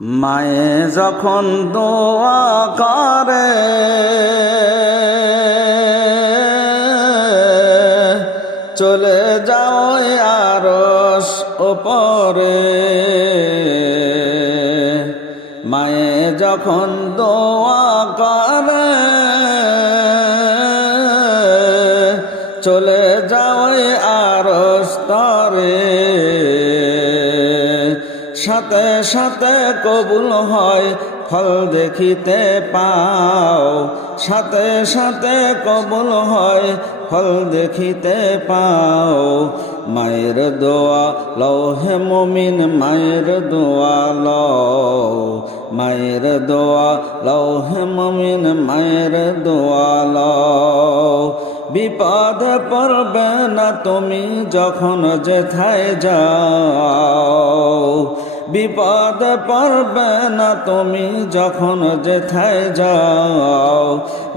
মায়ে যখন দোয়া করে চলে যাও আরশ ওপরে, মায়ে যখন দোয়া করে চলে যাও আরশ তরে, সাথে সাথে কবুল হয় ফল দেখিতে পাও, সাথে সাথে কবুল হয় ফল দেখিতে পাও। মায়ের দোয়া লও হে মুমিন, মায়ের দোয়া লও, মায়ের দোয়া লও হে মুমিন, মায়ের দোয়া লও। বিপদে পড়বে না তুমি যখন যেথায় যাও, বিপদে পড়বে না তুমি যখন যেথায় যাও।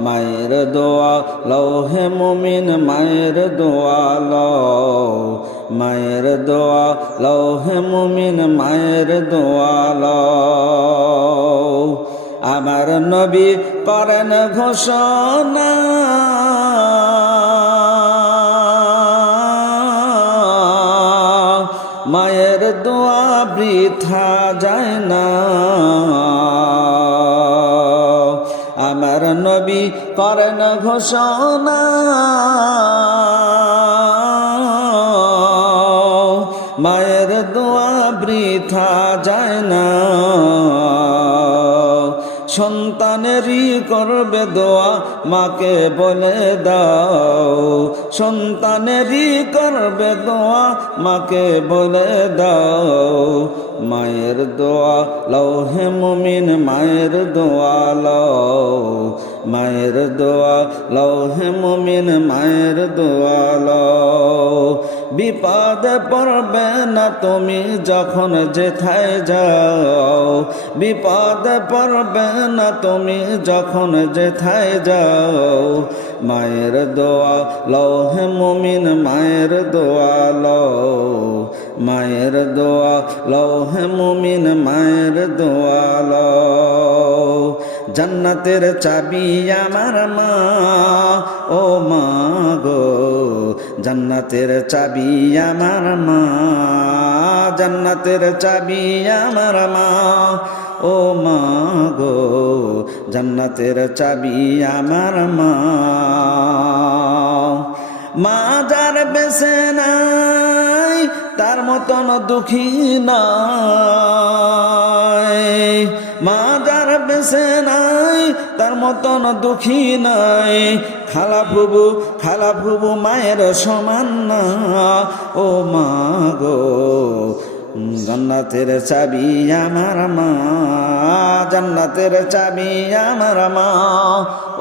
মায়ের দোয়া লও হে মুমিন, মায়ের দোয়া লও, মায়ের দোয়া লও হে মুমিন, মায়ের দোয়া লও। আমার নবী করেন ঘোষণা, মায়ের দোয়া বৃথা যায় না। আমার নবী করেন ঘোষণা, মায়ের দোয়া বৃথা যায় না। সন্তানেরই করবে দোয়া মাকে বলে দাও, সন্তানেরই করবে দোয়া মাকে বলে দাও। মায়ের দোয়া লও হে মুমিন, মায়ের দোয়া লও, মায়ের দোয়া লও হে মুমিন, মায়ের দোয়া লও। বিপদে পড়বে না তুমি যখন যেথায় যাও, বিপদে পড়বে না তুমি যখন যেথায় যাও। মায়ের দোয়া লও হে মুমিন, মায়ের দোয়া লও, মায়ের দোয়া লও হে মুমিন, মায়ের দোয়া লও। জান্নাতের চাবি আমার মা, ও মা গো, জান্নাতের চাবি আমার মা, জান্নাতের চাবি আমার মা, ও মা গো, জান্নাতের চাবি আমার মা। মা যার বেঁচে নাই তার মতন দুঃখী নাই, মা যার বেঁচে নাই তার মতন দুঃখী নাই। খালা ফুবু মায়ের সমান না, ও মা গো, জান্নাতের চাবি আমার মা, জান্নাতের চাবি আমার মা,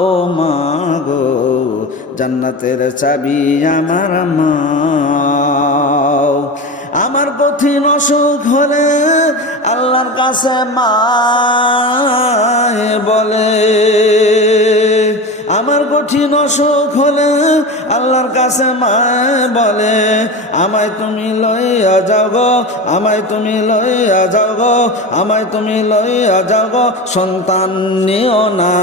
ও মা গো, জান্নাতের চাবি আমার মা। আমার কঠিন অসুখ হলে আল্লাহর কাছে মায় বলে, আমার কঠিন অসুখ হলে আল্লাহর কাছে মায় বলে, আমায় তুমি লইয়া যাও গো, আমায় তুমি লইয়া যাও গো, আমায় তুমি লইয়া যাও গো, সন্তান নিও না।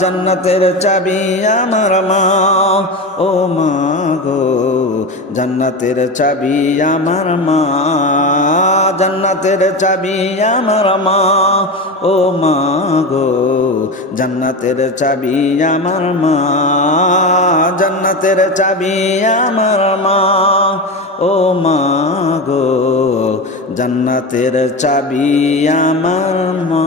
জান্নাতের চাবি আমার মা, ও মা গো, জান্নাতের চাবি আমার মা, জান্নাতের চাবি আমার মা, ও মা গো, জান্নাতের চাবি আমার মা, জান্নাতের চাবি আমার মা, ও মা গো, জান্নাতের চাবি আমার মা।